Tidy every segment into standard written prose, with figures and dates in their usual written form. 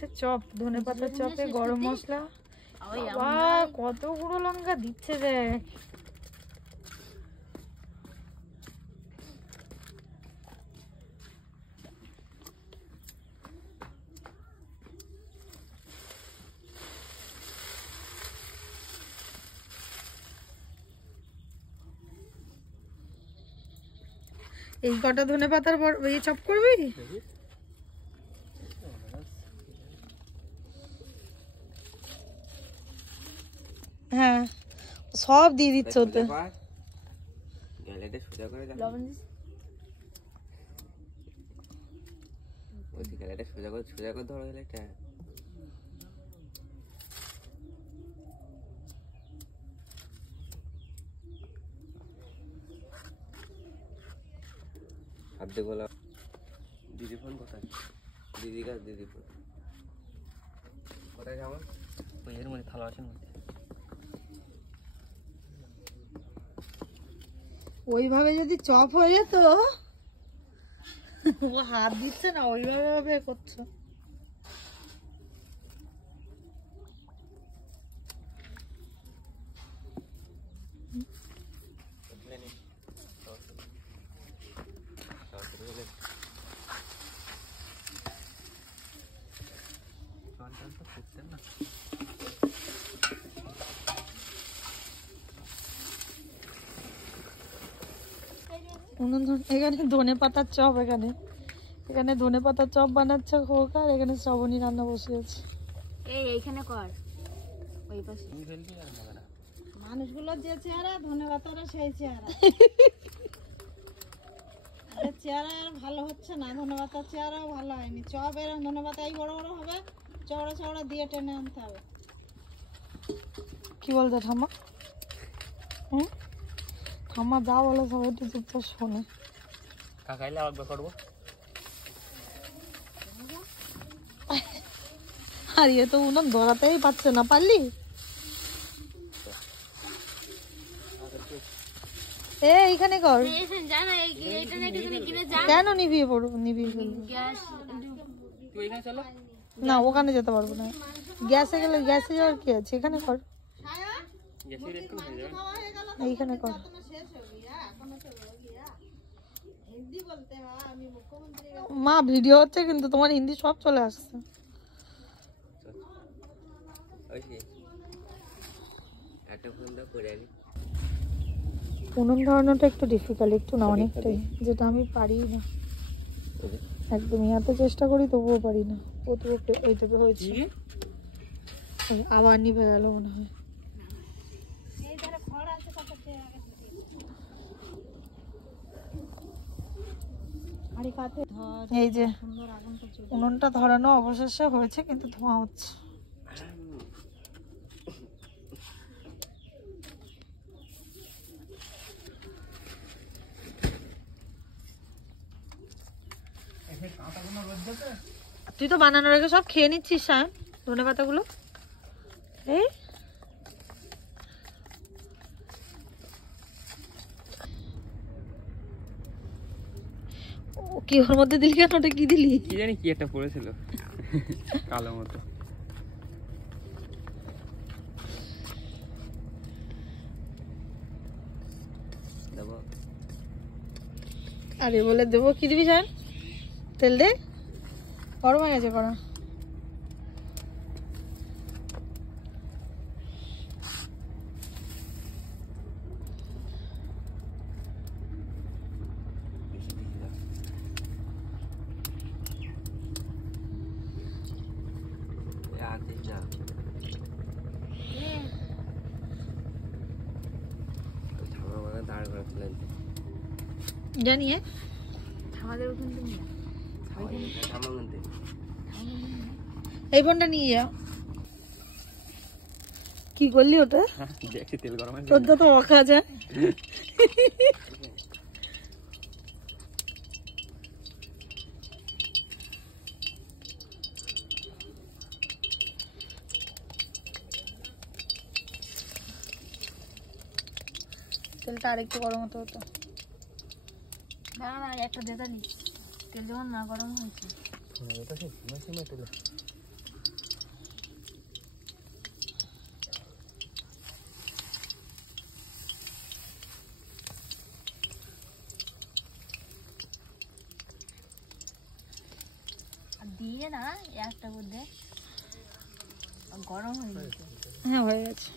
হচ্ছে চপ, ধনেপাতা চপে গরম মশলা, বাবা কত গুঁড়ো লঙ্কা দিচ্ছে দেখ। এই কটা ধনেপাতার এই চপ করবি? হ্যাঁ সব দিয়ে দিচ্ছ ওতে। দিদি ফোন কোথায়? দিদি কাছে, দিদি ফোন কোথায় যাবো? ওই এর মধ্যে থালা আছে মধ্যে। ওইভাবে যদি চপ হয়ে যেত, ও হাত দিচ্ছে না, ওইভাবে করছো। এখানে ধনেপাতার চপ, এখানে ধনেপাতার চপ বানাচ্ছে খোকা, আর এখানে শ্রাবণী রান্না বসিয়েছে। এইখানে কর, ওই পাশে মানুষগুলোর যে চেহারা, ধনেপাতারা সেই চেহারা। চেহারা আর ভালো হচ্ছে না, ধনেপাতার চেহারাও ভালো হয়নি। চপ এরকম ধনেপাতা এই বড় বড় হবে, চওড়া চওড়া দিয়ে টেনে আনতে হবে। কি বলতে ঠাম্মা? ঠাম্মা যা বলে সবাই একটু চুপচাপ শোনে। কাকাইলে আবার করবো। আর ইয়ে তো উনুন ধরাতেই পারছে না, পারলি? এইখানে কর। কেন নিভিয়ে পড়বো? নিভিয়ে ফেলবো না, ওখানে যেতে পারবো না। গ্যাসে গেলে, গ্যাসে যাওয়ার কি আছে, এখানে কর। এইখানে কর। মা ভিডিও হচ্ছে কিন্তু তোমার হিন্দি সব চলে আসছে। উনুন ধরানোটা একটু ডিফিকাল্ট, একটু না অনেকটাই, যেটা আমি পারি না একদমই। এত চেষ্টা করি তবুও পারি না। ও তো এইটাতে হয়েছে, আবার নিভে গেল মনে হয়। এই যে উনুনটা ধরানো অবশেষে হয়েছে, কিন্তু ধোঁয়া হচ্ছে। তুই তো বানানোর আগে সব খেয়ে নিচ্ছিস সায়ন, ধনে পাতাগুলো। এই কি ওর মধ্যে দিলি কেন? ওটা কি দিলি? কি জানি কি একটা পড়েছিল কালো মতো। আরে বলে দেবো, কি দিবি সায়ন? তেল দে, গরম হয়ে গেছে কড়া। জানি এই ফোনটা নিয়ে যা। কি করলি ওটা? তেল গরম তোর তো অখা যায়। তেলটা আরেকটু গরম হতে হতো। না না, একটা দেতা নি, তেল যখন না গরম হয়েছে। না একটা মধ্যে গরম হয়ে গেছে। হ্যাঁ হয়ে গেছে।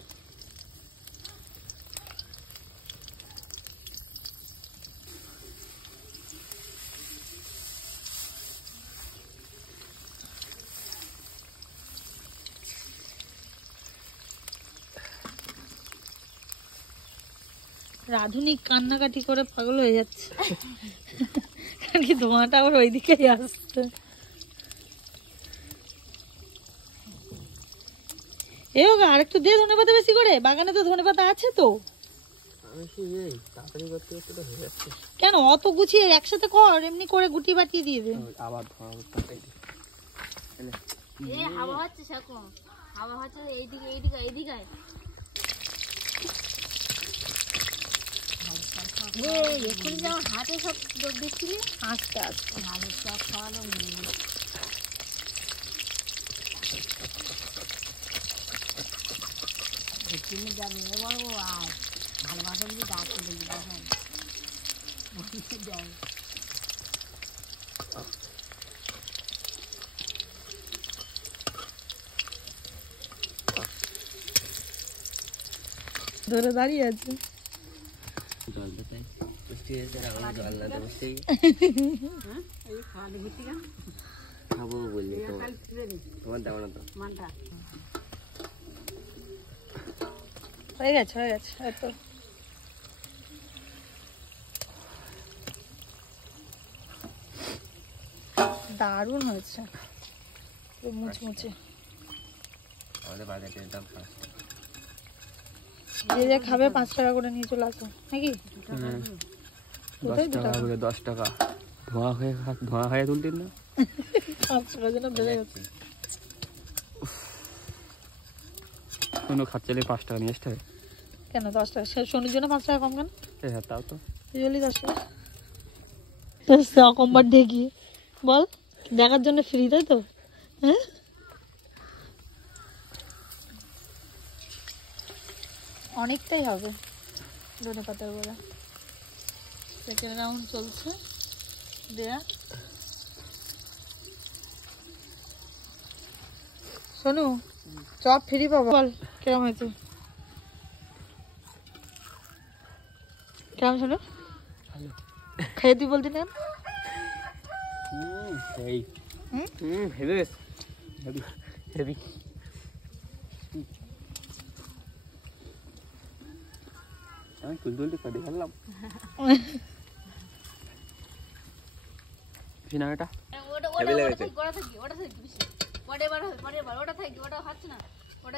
রাধুনি কান্নাকাটি করে পাগল হয়ে যাচ্ছে, কারণ কি ধোঁয়াটা আবার ওইদিকেই আসছে। এ হোক, আর একটু দে ধনেপাতা বেশি করে, বাগানে তো ধনেপাতা আছে তো। তাড়াতাড়ি করতে করতে তো হয়ে যাচ্ছে। কেন অত গুছিয়ে একসাথে কর, এমনি করে গুটি বাটিয়ে দিয়ে দে। আবার ধোঁয়া এই হাওয়া হচ্ছে শাকো, হাওয়া হচ্ছে এইদিকে এইদিকে এইদিকে। এক্ষুনি যে আমার হাতে সব ডোব দিচ্ছিলি, আস্তে আস্তে ভালো সব খাওয়ালো। তুমি যাবে এবার ও আর ভালোবাসা যদি ডাক করে দেখেন যাই। ধরে দাঁড়িয়ে আছে। জল দিতে বৃষ্টি হয়েছে, এখন জল না বসতেই খাবো বললি তোমার দেবো না তো। হয়ে গেছে হয়ে গেছে, এতো দারুণ হয়েছে, মুচমুচে। আমাদের বাজারের দাম 5 টাকা। যে যে খাবে 5 টাকা করে নিয়ে চলে আসো নাকি? 10 টাকা করে, 10 টাকা ধোঁয়া হয়ে তুলতেন না। 5 টাকা যেন বেড়ে গেছে। কোনো খাচ্ছিলে 5 টাকা নিয়ে আসতে হবে কেন 10 টাকা? শনির জন্য 5 টাকা কম কেন? হ্যাঁ তাও তো। জলি 10 টাকা 10 টাকা কমবার ঢেকি বল, দেখার জন্য ফ্রি, তাই তো? হ্যাঁ অনেকটাই হবে ধনেপাতার বড়া। সেকেন্ড রাউন্ড চলছে দেয়া। শোনো চপ ফ্রি পাবো, বল কেমন হয়েছে? কেমন শোনো? খেয়ে তুই বলতি না? হেভি। আমি তুলতে কাটে ফেললাম সিনাটা। ওটা ওটা থাকি, ওটা থাকি, ওটা থাকি, ওটা এবার ওটা থাকি, ওটা হচ্ছে না, ওটা